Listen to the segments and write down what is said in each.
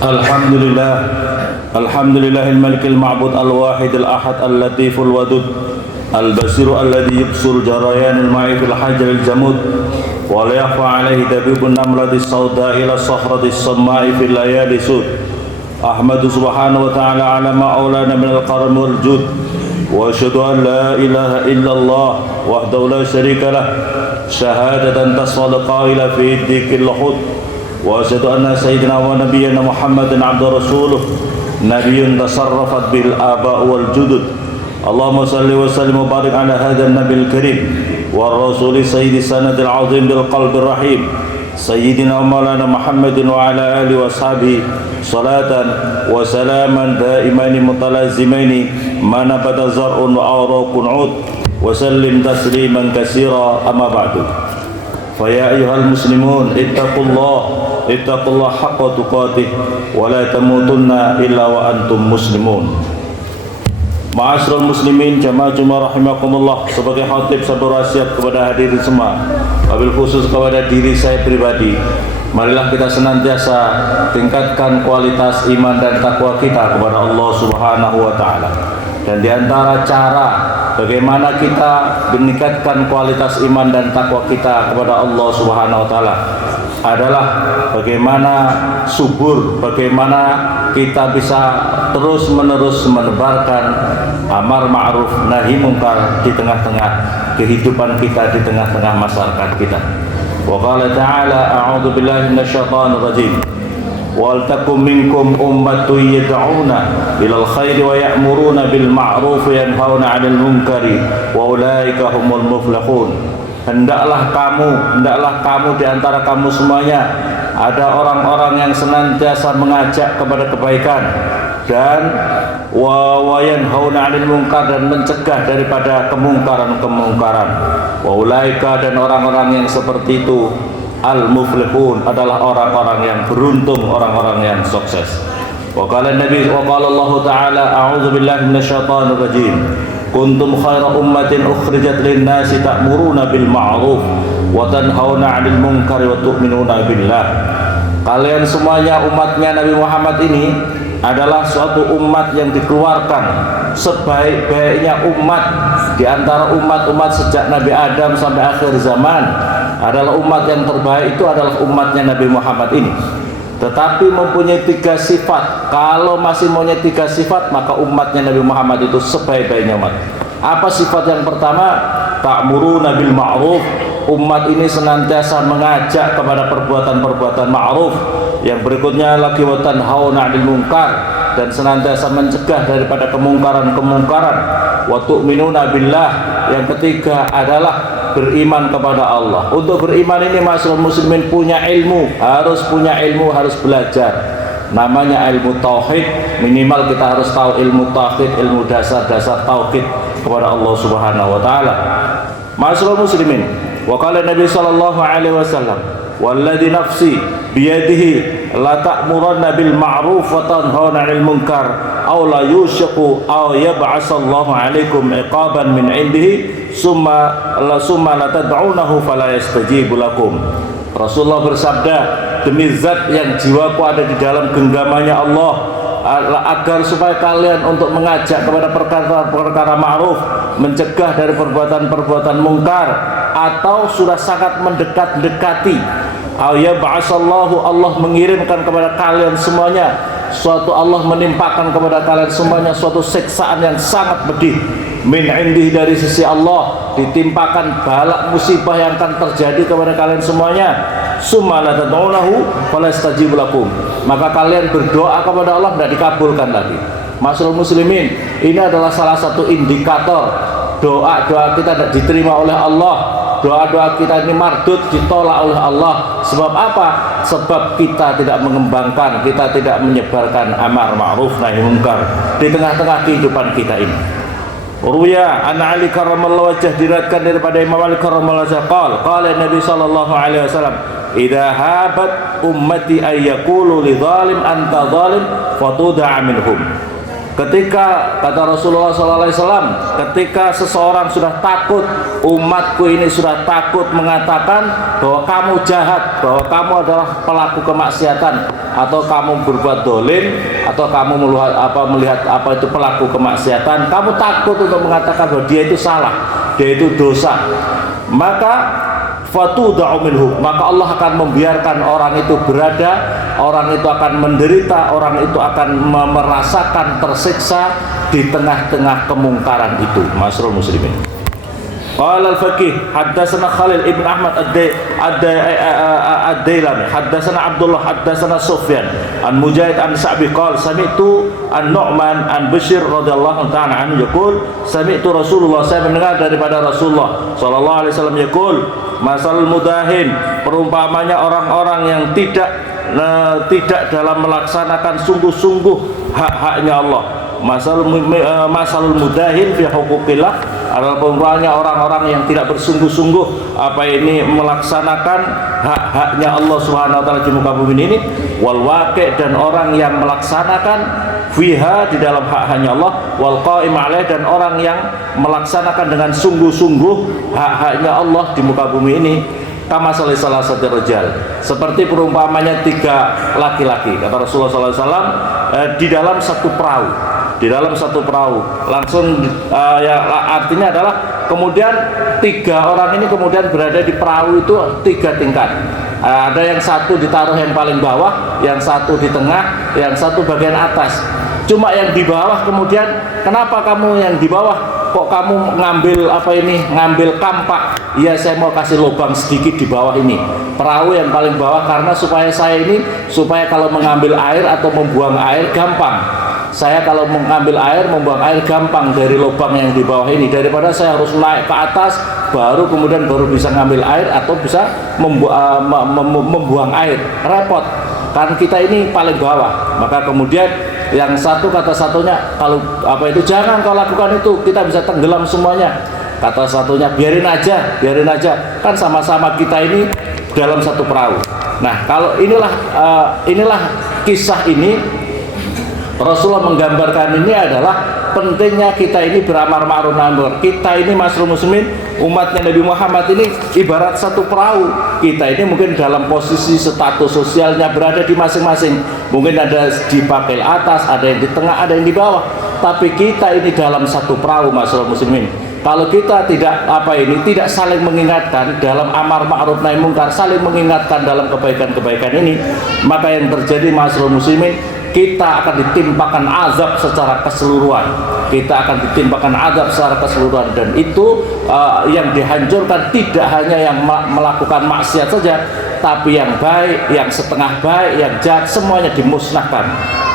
Alhamdulillah, Alhamdulillahil malikil ma'bud al-wahid al-ahad al-latiful wadud al-basiru alladhi yubsur jarayanil ma'i fil hajaril jamud wa la yakhfa alaihi dabibun namlatis sawda ila sahratis samma'i fil layali sud. Ahmadu subhanahu wa ta'ala ala ma'aulana minal karam wal jud wa asyhadu an la ilaha illallah wahdahu la syarika lah syahadatan tasfadu qaila fi dhikil lahud wa asyhadu anna sayyidina wa nabiyyana Muhammadan abdu rasuluh nabiyyun tasarrafat bil aba wal judud. Allahumma salli wa sallim wa barik ala hadha nabil karim wa rasuli sayyidi sanadil azim bil qalbir rahim sayyidina wa maulana Muhammadin wa ala alihi wa sahbihi salatan wa salaman daimani mutalazimaini ma nabata zar'un wa awraqun ud wa sallim tasliman katsira amma ba'du. Fa ya ayyuhal muslimun ittaqullah haqqa tuqatih wa la tamutunna illa wa antum muslimun. Ma'asyiral muslimin jamaah Jumat rahimakumullah, sebagai khatib saya berwasiat kepada hadirin semua, wabil khusus kepada diri saya pribadi, marilah kita senantiasa tingkatkan kualitas iman dan takwa kita kepada Allah Subhanahu wa taala. Dan di antara cara bagaimana kita meningkatkan kualitas iman dan takwa kita kepada Allah Subhanahu wa taala adalah bagaimana subur, bagaimana kita bisa terus-menerus menebarkan amar ma'ruf nahi mungkar di tengah-tengah kehidupan kita, di tengah-tengah masyarakat kita. Wa qala ta'ala a'udzu billahi minasyaitonir rajim. Wal takum minkum ummatun yad'una ilal khairi wa ya'muruna bil ma'ruf wa yanhauna 'anil munkari wa ulaika humul muflihun. Hendaklah kamu di antara kamu semuanya ada orang-orang yang senantiasa mengajak kepada kebaikan dan wa yanhauna 'anil munkar, dan mencegah daripada kemungkaran-kemungkaran. Wa ulaika, dan orang-orang yang seperti itu al-muflihun adalah orang-orang yang beruntung, orang-orang yang sukses. Wa qala Allah Ta'ala a'udzu billahi minasyaitonir rajim. Kuntum khaira ummatin ukhrijat lin-nasi ta'muruna bil ma'ruf wa tanhauna 'anil munkari wa tu'minuna billah. Kalian semuanya umatnya Nabi Muhammad ini adalah suatu umat yang dikeluarkan sebaik-baiknya umat di antara umat-umat sejak Nabi Adam sampai akhir zaman. Adalah umat yang terbaik itu adalah umatnya Nabi Muhammad ini. Tetapi mempunyai 3 sifat. Kalau masih mempunyai 3 sifat, maka umatnya Nabi Muhammad itu sebaik-baiknya umat. Apa sifat yang pertama? Ta'muruna bil ma'ruf. Umat ini senantiasa mengajak kepada perbuatan-perbuatan ma'ruf. Yang berikutnya lagi wa tanhauna 'anil munkar, dan senantiasa mencegah daripada kemungkaran-kemungkaran. Wa tu'minuna billah. Yang ketiga adalah beriman kepada Allah. Untuk beriman ini masyarakat muslimin punya ilmu, harus belajar. Namanya ilmu tauhid. Minimal kita harus tahu ilmu tauhid, ilmu dasar-dasar tauhid kepada Allah Subhanahu wa taala. Masyarakat muslimin, wa qala Nabi sallallahu alaihi wasallam, walladzi nafsi biyadihi la ta'muranna bil ma'ruf wa tanhauna 'anil munkar aw la yushiqu aw yab'asallahu 'alaikum iqaban min 'indihi summa la tad'unahu fala yastajibu lakum. Rasulullah bersabda, demi zat yang jiwaku ada di dalam genggamannya Allah, agar supaya kalian untuk mengajak kepada perkara-perkara ma'ruf, mencegah dari perbuatan-perbuatan mungkar, atau sudah sangat mendekati ya ba'asallahu, Allah mengirimkan kepada kalian semuanya suatu, Allah menimpakan kepada kalian semuanya suatu siksaan yang sangat pedih min indih, dari sisi Allah, ditimpakan balak musibah yang akan terjadi kepada kalian semuanya. Summa la tad'unahu fala yastajibu lakum, maka kalian berdoa kepada Allah tidak dikabulkan lagi. Masyaallah muslimin, ini adalah salah satu indikator doa-doa kita tidak diterima oleh Allah. Doa-doa kita ini mardud, ditolak oleh Allah. Sebab apa? Sebab kita tidak mengembangkan, kita tidak menyebarkan amar ma'ruf nahi munkar di tengah-tengah kehidupan kita ini. Ruya an Ali karramallahu wajhah, diriwayatkan daripada Imam Ali karramallahu wajhah, qala Nabi sallallahu alaihi wasallam, idza habat ummati ay yaqulu li zalim anta zalim fatuda'a minhum. Ketika, kata Rasulullah SAW, ketika seseorang sudah takut, umatku ini sudah takut mengatakan bahwa kamu jahat, bahwa kamu adalah pelaku kemaksiatan, atau kamu berbuat dolim, atau kamu melihat apa itu pelaku kemaksiatan, kamu takut untuk mengatakan bahwa dia itu salah, dia itu dosa, maka fatuda'u minhu, maka Allah akan membiarkan orang itu berada, orang itu akan menderita, orang itu akan merasakan tersiksa di tengah-tengah kemungkaran itu. Ma'asyiral muslimin. Qala al-faqih haddatsana Khalil ibn Ahmad ad-Dailami haddatsana Abdullah haddatsana Sufyan an Mujahid an Sa'bi qala sami'tu an-Nu'man an Bashir radhiyallahu ta'ala anhu yaqul sami'tu Rasulullah, saya mendengar daripada Rasulullah sallallahu alaihi wasallam yaqul masalul mudahin, perumpamanya orang-orang yang tidak dalam melaksanakan sungguh-sungguh hak-haknya Allah. Masalul mudahin fi huquqillah adalah perumpamanya orang-orang yang tidak bersungguh-sungguh melaksanakan hak-haknya Allah Subhanahu wa taala di muka bumi ini, wal waqi', dan orang yang melaksanakan fiha di dalam hak-haknya Allah, wal qa'im 'alaih, dan orang yang melaksanakan dengan sungguh-sungguh hak-haknya Allah di muka bumi ini. Kama salah satu rajal, seperti perumpamanya 3 laki-laki, kata Rasulullah SAW, di dalam satu perahu, langsung artinya adalah kemudian 3 orang ini kemudian berada di perahu itu 3 tingkat. Ada yang satu ditaruh yang paling bawah, yang satu di tengah, yang satu bagian atas. Cuma yang di bawah kemudian, kenapa kamu yang di bawah kok kamu ngambil kampak? Iya, saya mau kasih lubang sedikit di bawah ini, perahu yang paling bawah, karena supaya kalau mengambil air atau membuang air gampang. Saya kalau mengambil air, membuang air gampang dari lubang yang di bawah ini, daripada saya harus naik ke atas baru bisa ngambil air atau bisa membuang air, repot kan kita ini paling bawah. Maka kemudian yang satu kata satunya, kalau jangan kau lakukan itu, kita bisa tenggelam semuanya. Kata satunya, biarin aja, kan sama-sama kita ini dalam satu perahu. Nah, kalau inilah kisah ini, Rasulullah menggambarkan ini adalah pentingnya kita ini beramar ma'ruf nahi munkar. Kita ini Ma'asyiral muslimin, umatnya Nabi Muhammad ini ibarat satu perahu. Kita ini mungkin dalam posisi status sosialnya berada di masing-masing. Mungkin ada di bagian atas, ada yang di tengah, ada yang di bawah. Tapi kita ini dalam satu perahu, Ma'asyiral muslimin. Kalau kita tidak saling mengingatkan dalam amar ma'ruf nahi munkar, saling mengingatkan dalam kebaikan-kebaikan ini, maka yang terjadi, Ma'asyiral muslimin, kita akan ditimpakan azab secara keseluruhan. Dan itu yang dihancurkan tidak hanya yang melakukan maksiat saja, tapi yang baik, yang setengah baik, yang jahat, semuanya dimusnahkan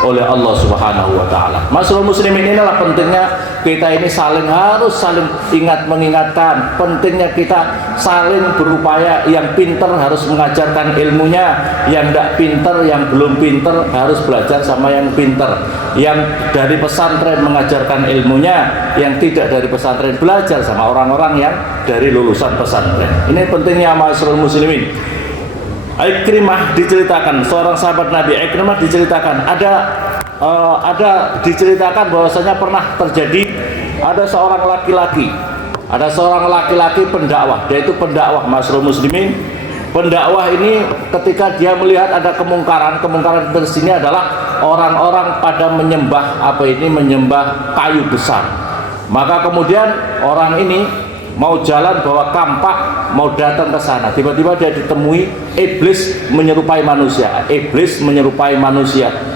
oleh Allah Subhanahu wa taala. Ma'asyiral muslimin, inilah pentingnya kita ini harus saling mengingatkan, pentingnya kita saling berupaya. Yang pintar harus mengajarkan ilmunya, yang tidak pintar, yang belum pintar harus belajar sama yang pintar. Yang dari pesantren mengajarkan ilmunya, yang tidak dari pesantren belajar sama orang-orang yang dari lulusan pesantren. Ini pentingnya, Ma'asyiral muslimin. Ikrimah diceritakan, seorang sahabat Nabi Ikrimah diceritakan, diceritakan bahwasanya pernah terjadi ada seorang laki-laki pendakwah. Dia itu pendakwah, Ma'asyiral muslimin. Pendakwah ini ketika dia melihat ada kemungkaran di sini adalah orang-orang pada menyembah kayu besar. Maka kemudian orang ini mau jalan bawa kampak, mau datang ke sana, tiba-tiba dia ditemui iblis menyerupai manusia.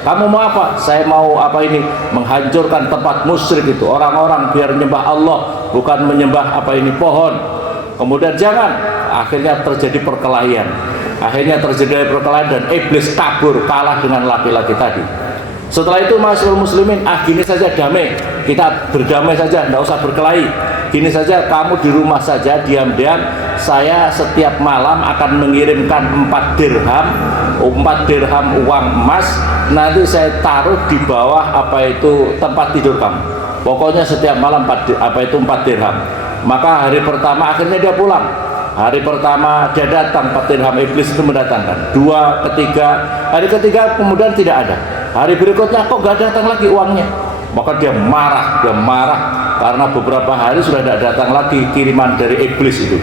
Kamu mau apa? Saya mau menghancurkan tempat musyrik itu, orang-orang biar menyembah Allah, bukan menyembah pohon. Kemudian akhirnya terjadi perkelahian dan iblis kabur, kalah dengan laki-laki tadi. Setelah itu, Ma'asyiral muslimin, gini saja, damai, kita berdamai saja, tidak usah berkelahi. Gini saja, kamu di rumah saja diam-diam, saya setiap malam akan mengirimkan 4 dirham uang emas, nanti saya taruh di bawah tempat tidur kamu. Pokoknya setiap malam 4 dirham. Maka hari pertama akhirnya dia pulang. Hari pertama dia datang, 4 dirham, iblis itu mendatangkan. 2, ketiga, hari ketiga kemudian tidak ada. Hari berikutnya kok gak datang lagi uangnya. Maka dia marah karena beberapa hari sudah tidak datang lagi kiriman dari iblis itu.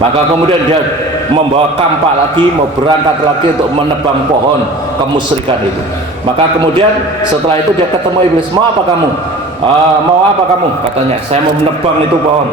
Maka kemudian dia membawa kampak lagi, mau berangkat lagi untuk menebang pohon kemusyrikan itu. Maka kemudian setelah itu dia ketemu iblis. Mau apa kamu? Mau apa kamu? Katanya, saya mau menebang itu pohon.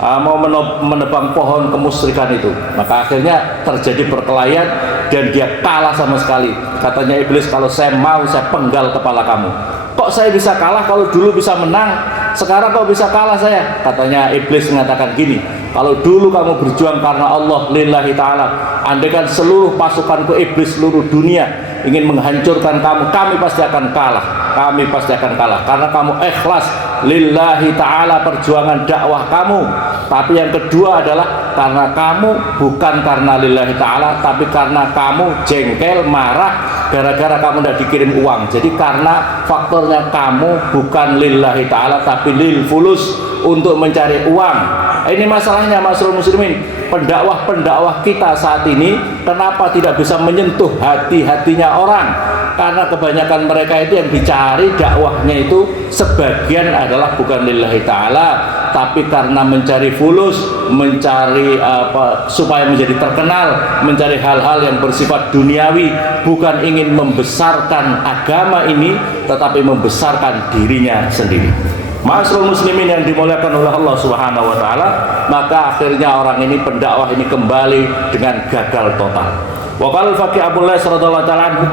Mau menebang pohon kemusyrikan itu. Maka akhirnya terjadi perkelahian dan dia kalah sama sekali. Katanya iblis, kalau saya mau, saya penggal kepala kamu. Kok saya bisa kalah kalau dulu bisa menang? Sekarang kok bisa kalah saya? Katanya iblis mengatakan gini, kalau dulu kamu berjuang karena Allah lillahi ta'ala, andaikan seluruh pasukanku iblis seluruh dunia ingin menghancurkan kamu, kami pasti akan kalah. Kami pasti akan kalah karena kamu ikhlas lillahi ta'ala perjuangan dakwah kamu. Tapi yang kedua adalah karena kamu bukan karena lillahi ta'ala, tapi karena kamu jengkel, marah gara-gara kamu tidak dikirim uang. Jadi karena faktornya kamu bukan lillahi ta'ala tapi lil fulus, untuk mencari uang. Ini masalahnya Ma'asyiral muslimin. Pendakwah-pendakwah kita saat ini kenapa tidak bisa menyentuh hati-hatinya orang? Karena kebanyakan mereka itu yang dicari dakwahnya itu sebagian adalah bukan lillahi ta'ala, tapi karena mencari fulus, mencari supaya menjadi terkenal, mencari hal-hal yang bersifat duniawi, bukan ingin membesarkan agama ini tetapi membesarkan dirinya sendiri. Ma'asyiral muslimin yang dimuliakan oleh Allah Subhanahu wa taala, maka akhirnya orang ini, pendakwah ini kembali dengan gagal total. Wa qala al-faqih Abu Lais radhiyallahu ta'ala anhu,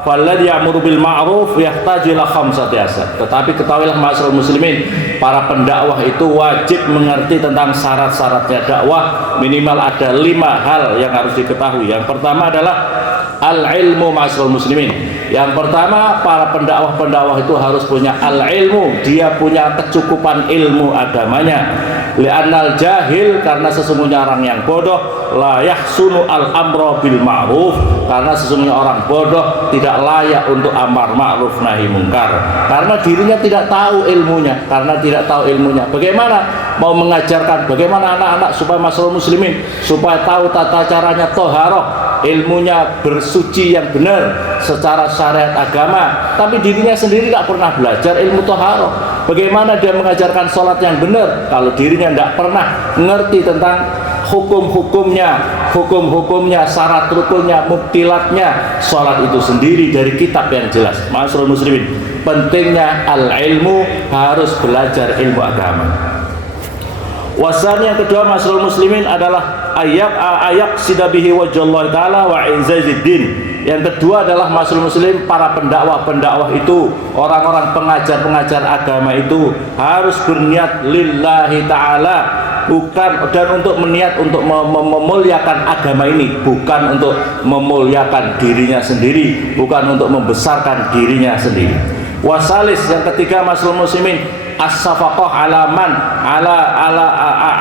"Falladhi ya'muru bil ma'ruf yahtaju ila khamsati asar." Tetapi ketahuilah ma'asyiral muslimin, para pendakwah itu wajib mengerti tentang syarat-syaratnya dakwah. Minimal ada 5 hal yang harus diketahui. Yang pertama adalah al-ilmu ma'asyiral muslimin. Yang pertama, para pendakwah-pendakwah itu harus punya al-ilmu, dia punya kecukupan ilmu agamanya. Li'annal jahil, karena sesungguhnya orang yang bodoh, la yahsunu al-amra bil ma'ruf, karena sesungguhnya orang bodoh tidak layak untuk amar ma'ruf nahi mungkar, karena dirinya tidak tahu ilmunya. Karena tidak tahu ilmunya, bagaimana mau mengajarkan bagaimana anak-anak supaya Ma'asyiral muslimin supaya tahu tata caranya toharoh, ilmunya bersuci yang benar secara syariat agama, tapi dirinya sendiri tidak pernah belajar ilmu toharoh. Bagaimana dia mengajarkan sholat yang benar kalau dirinya tidak pernah mengerti tentang hukum-hukumnya, syarat rukunnya, muktilatnya sholat itu sendiri dari kitab yang jelas. Ma'asyiral muslimin, pentingnya al-ilmu, harus belajar ilmu agama. Wasan yang kedua Ma'asyiral muslimin adalah ayak sidabihi wajallahu ta'ala wa izzaziddin. Yang kedua adalah Ma'asyiral muslimin, para pendakwah-pendakwah itu, orang-orang pengajar-pengajar agama itu harus berniat lillahi ta'ala, bukan dan untuk meniat untuk memuliakan agama ini, bukan untuk memuliakan dirinya sendiri, bukan untuk membesarkan dirinya sendiri. Wasalis yang ketiga Ma'asyiral muslimin, as-safaqah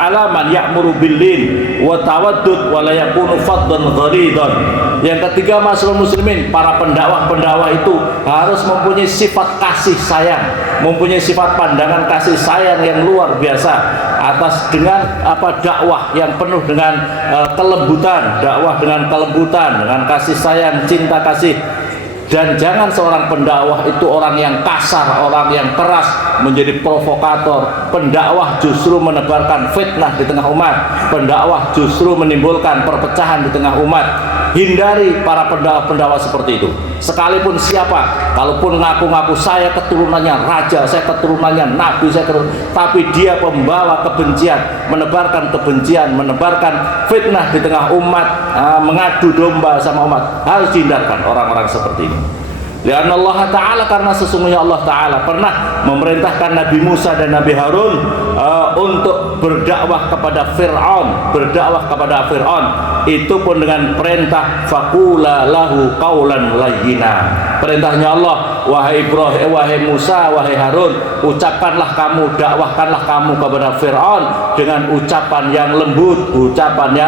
alaman ya'muru bil-lin wa tawaddud wa la yakunu faddan ghalidan. Yang ketiga Ma'asyiral muslimin, para pendakwah-pendakwah itu harus mempunyai sifat kasih sayang, mempunyai sifat pandangan kasih sayang yang luar biasa atas dengan dakwah yang penuh dengan kelembutan, dakwah dengan kelembutan, dengan kasih sayang, cinta kasih. Dan jangan seorang pendakwah itu orang yang kasar, orang yang keras, menjadi provokator. Pendakwah justru menebarkan fitnah di tengah umat. Pendakwah justru menimbulkan perpecahan di tengah umat. Hindari para pendakwah-pendakwah seperti itu. Sekalipun siapa, kalaupun ngaku-ngaku saya keturunannya raja, saya keturunannya nabi, tapi dia pembawa kebencian, menebarkan kebencian, menebarkan fitnah di tengah umat, mengadu domba sama umat, harus dihindarkan orang-orang seperti ini. Lianna Allah Ta'ala, karena sesungguhnya Allah Ta'ala pernah memerintahkan Nabi Musa dan Nabi Harun untuk berdakwah kepada Fir'aun, itu pun dengan perintah faqula lahu qaulan layyina. Perintahnya Allah, wahai Ibrahim, wahai Musa, wahai Harun, ucapkanlah kamu, dakwahkanlah kamu kepada Fir'aun dengan ucapan yang lembut, ucapan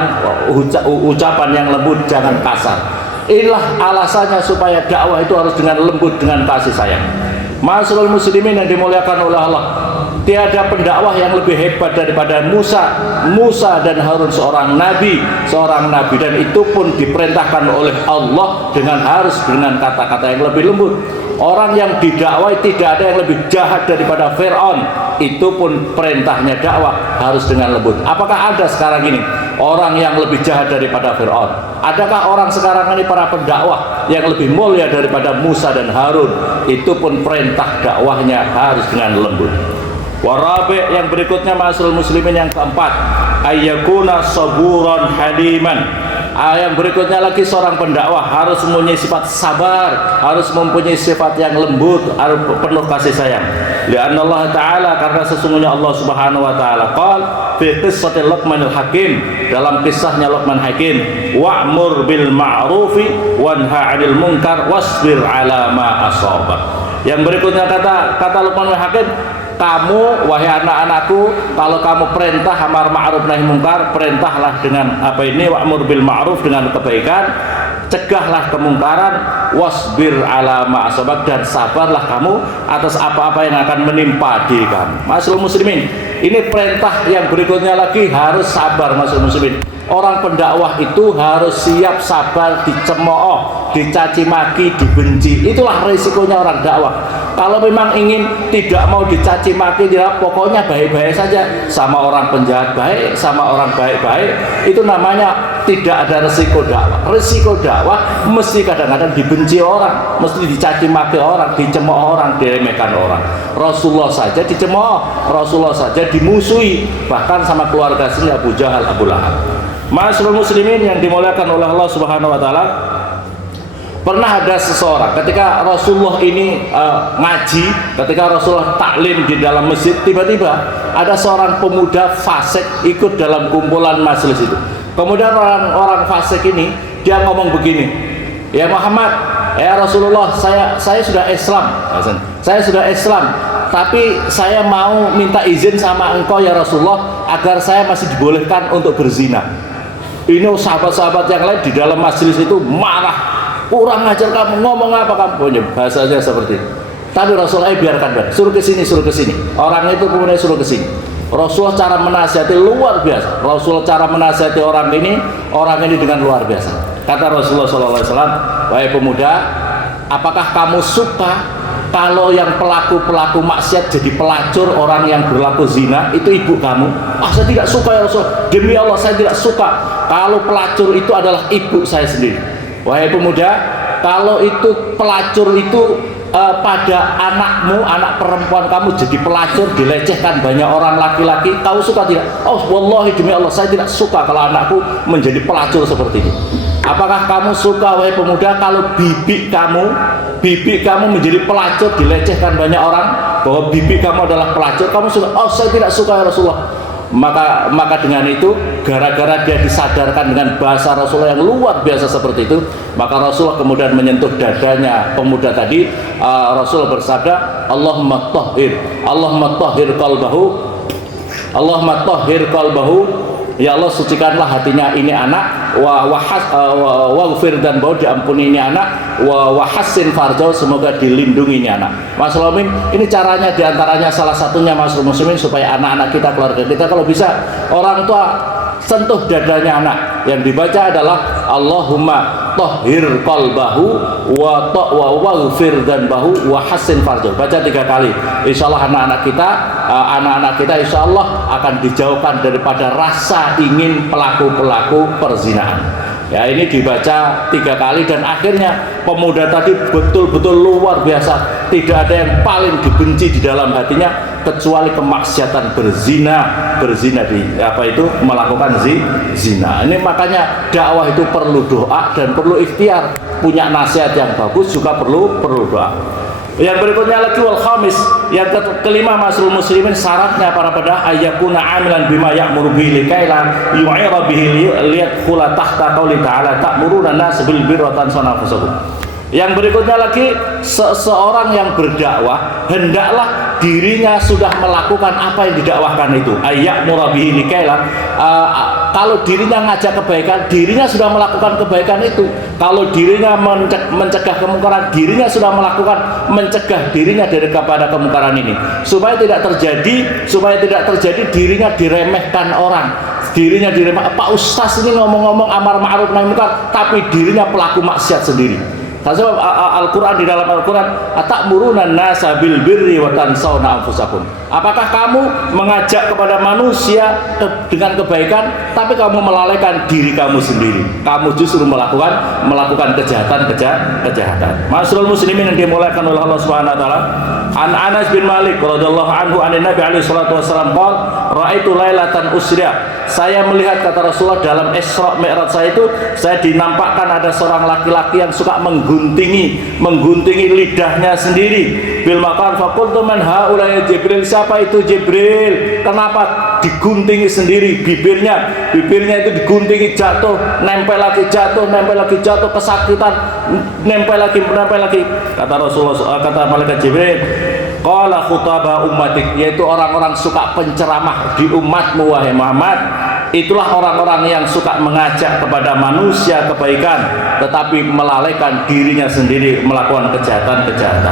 yang lembut, jangan kasar. Inilah alasannya supaya dakwah itu harus dengan lembut, dengan kasih sayang. Ma'asyiral muslimin yang dimuliakan oleh Allah, tiada pendakwah yang lebih hebat daripada Musa dan Harun, seorang nabi, dan itu pun diperintahkan oleh Allah dengan harus dengan kata-kata yang lebih lembut. Orang yang didakwai tidak ada yang lebih jahat daripada Fir'aun, itu pun perintahnya dakwah harus dengan lembut. Apakah ada sekarang ini orang yang lebih jahat daripada Fir'aun? Adakah orang sekarang ini para pendakwah yang lebih mulia daripada Musa dan Harun? Itu pun perintah dakwahnya harus dengan lembut. Warabi, yang berikutnya ma'asyiral muslimin, yang keempat, ayyakuna saburan haliman. Yang berikutnya lagi, seorang pendakwah harus mempunyai sifat sabar, harus mempunyai sifat yang lembut, harus penuh kasih sayang. Lianna Allah Ta'ala, karena sesungguhnya Allah Subhanahu Wa Ta'ala qal fi qissati Luqmanil Hakim, dalam kisahnya Luqman Hakim, wa'mur bil ma'rufi wanha 'anil munkar wasbir 'ala ma asabak. Yang berikutnya kata Luqmanul Hakim, kamu wahai anak-anakku, kalau kamu perintah amar ma'ruf nahi mungkar, perintahlah dengan apa ini, wa'mur bil ma'ruf, dengan kebaikan, cegahlah kemungkaran, wasbir ala ma asabak, dan sabarlah kamu atas apa-apa yang akan menimpa diri kamu. Ma'asyiral muslimin, ini perintah yang berikutnya lagi, harus sabar. Ma'asyiral muslimin, orang pendakwah itu harus siap sabar, dicemooh, dicaci maki, dibenci. Itulah risikonya orang dakwah. Kalau memang ingin tidak mau dicaci maki, dia pokoknya baik-baik saja, sama orang penjahat baik, sama orang baik-baik, itu namanya tidak ada resiko dakwah. Resiko dakwah mesti kadang-kadang dibenci orang, mesti dicaci maki orang, dicemooh orang, diremehkan orang. Rasulullah saja dicemooh, Rasulullah saja dimusuhi, bahkan sama keluarga sendiri, Abu Jahal, Abu Lahab. Ma'asyiral muslimin yang dimuliakan oleh Allah Subhanahu Wa Ta'ala, pernah ada seseorang ketika Rasulullah ini ngaji, ketika Rasulullah taklim di dalam masjid, tiba-tiba ada seorang pemuda fasik ikut dalam kumpulan majelis itu. Kemudian orang fasik ini dia ngomong begini, ya Muhammad, ya Rasulullah, saya sudah Islam, saya sudah Islam, tapi saya mau minta izin sama engkau ya Rasulullah agar saya masih dibolehkan untuk berzina. Ini sahabat-sahabat yang lain di dalam majelis itu marah, kurang ngajar kamu, ngomong apa kamu, punya bahasanya seperti itu. Tapi Rasulullah biarkan, suruh ke sini, suruh ke sini. Orang itu kemudian suruh ke sini. Rasulullah cara menasihati luar biasa. Rasulullah cara menasihati orang ini dengan luar biasa. Kata Rasulullah SAW, wahai pemuda, apakah kamu suka kalau yang pelaku maksiat jadi pelacur, orang yang berlaku zina itu ibu kamu? Saya tidak suka ya Rasul. Demi Allah saya tidak suka kalau pelacur itu adalah ibu saya sendiri. Wahai pemuda, kalau itu pelacur itu pada anakmu, anak perempuan kamu jadi pelacur, dilecehkan banyak orang laki-laki, kau suka tidak? Oh wallahi demi Allah saya tidak suka kalau anakku menjadi pelacur seperti ini. Apakah kamu suka wahai pemuda kalau bibi kamu menjadi pelacur, dilecehkan banyak orang bahwa bibi kamu adalah pelacur, kamu suka? Oh saya tidak suka ya Rasulullah. Maka dengan itu, gara-gara dia disadarkan dengan bahasa Rasulullah yang luar biasa seperti itu, maka Rasulullah kemudian menyentuh dadanya pemuda tadi. Rasul bersabda, Allahumma tahhir qalbahu, ya Allah sucikanlah hatinya ini anak, waghfir dan bau, diampuni ini anak, wa hassin farjau, semoga dilindungi ini anak. Mas Muslimin, ini caranya diantaranya salah satunya Mas Muslimin, supaya anak-anak kita, keluarga kita, kalau bisa orang tua sentuh dadanya anak. Yang dibaca adalah Allahumma tahhir qalbahu wa waghfir dzanbahu wa hassin farjau. Baca 3 kali. Insyaallah anak-anak kita insyaallah akan dijauhkan daripada rasa ingin pelaku-pelaku perzinahan. Ya, ini dibaca 3 kali, dan akhirnya pemuda tadi betul-betul luar biasa. Tidak ada yang paling dibenci di dalam hatinya kecuali kemaksiatan berzina melakukan zina. Ini makanya dakwah itu perlu doa dan perlu ikhtiar. Punya nasihat yang bagus juga perlu doa. Yang berikutnya lagi, wal khamis, yang kelima ma'asyiral muslimin, syaratnya para pada ayyakuna amilan bima ya'muru bihi likaila yu'ira bihi liyadkhula tahta qauli ta'ala ta'muruna nas bil birri wa tansawna anfusakum. Yang berikutnya lagi, seseorang yang berdakwah hendaklah dirinya sudah melakukan apa yang didakwahkan itu. Ayyakmura bihi likaila, kalau dirinya ngajak kebaikan, dirinya sudah melakukan kebaikan itu. Kalau dirinya mencegah kemungkaran, dirinya sudah mencegah dirinya kepada kemungkaran ini, supaya tidak terjadi dirinya diremehkan orang, Pak Ustaz ini ngomong-ngomong amar ma'ruf nahi munkar, tapi dirinya pelaku maksiat sendiri. Sebab Al-Quran, di dalam Al-Quran, atamuruna nasa bil birri wa tansawna anfusakum. Apakah kamu mengajak kepada manusia dengan kebaikan, tapi kamu melalaikan diri kamu sendiri? Kamu justru melakukan kejahatan. Ma'asyiral muslimin yang dimuliakan oleh Allah Subhanahu wa taala. An Anas bin Malik radhiyallahu anhu an Nabi alaihi salatu wasallam qala raaitu lailatan usriya. Saya melihat, kata Rasulullah, dalam Isra Mi'raj saya itu, saya dinampakkan ada seorang laki-laki yang suka mengguntingi lidahnya sendiri. Bil maqam faqultu man haula ya Jibril, siapa itu Jibril? Kenapa diguntingi sendiri bibirnya itu diguntingi, jatuh, nempel lagi, kesakitan, nempel lagi. Kata Rasulullah, kata malaikat Jibril, qala khutaba ummatik, yaitu orang-orang suka penceramah di umatmu wahai Muhammad. Itulah orang-orang yang suka mengajak kepada manusia kebaikan, tetapi melalaikan dirinya sendiri melakukan kejahatan.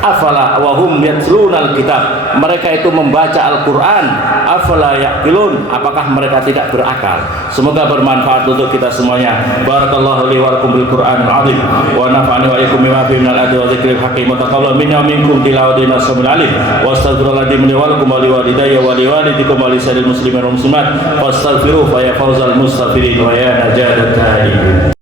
Afala wahum yatlunal kitab, mereka itu membaca Al-Quran. Afala yaqilun, apakah mereka tidak berakal? Semoga bermanfaat untuk kita semuanya. Barakallahu li wa lakum bil Qur'anil azim wa nafa'ani wa iyyakum bima fihi minal ayati wa dzikril hakim. Taqabbal minna wa minkum tilawatin as-samil alim. Wa astaghfirullahaladzim li wa lakum wa li walidayya wa li walidikum wa li sa'iril muslimin wal muslimat. Wastaghfiruhu fa ya fawzal mustaghfirin wa ya najadat taibin.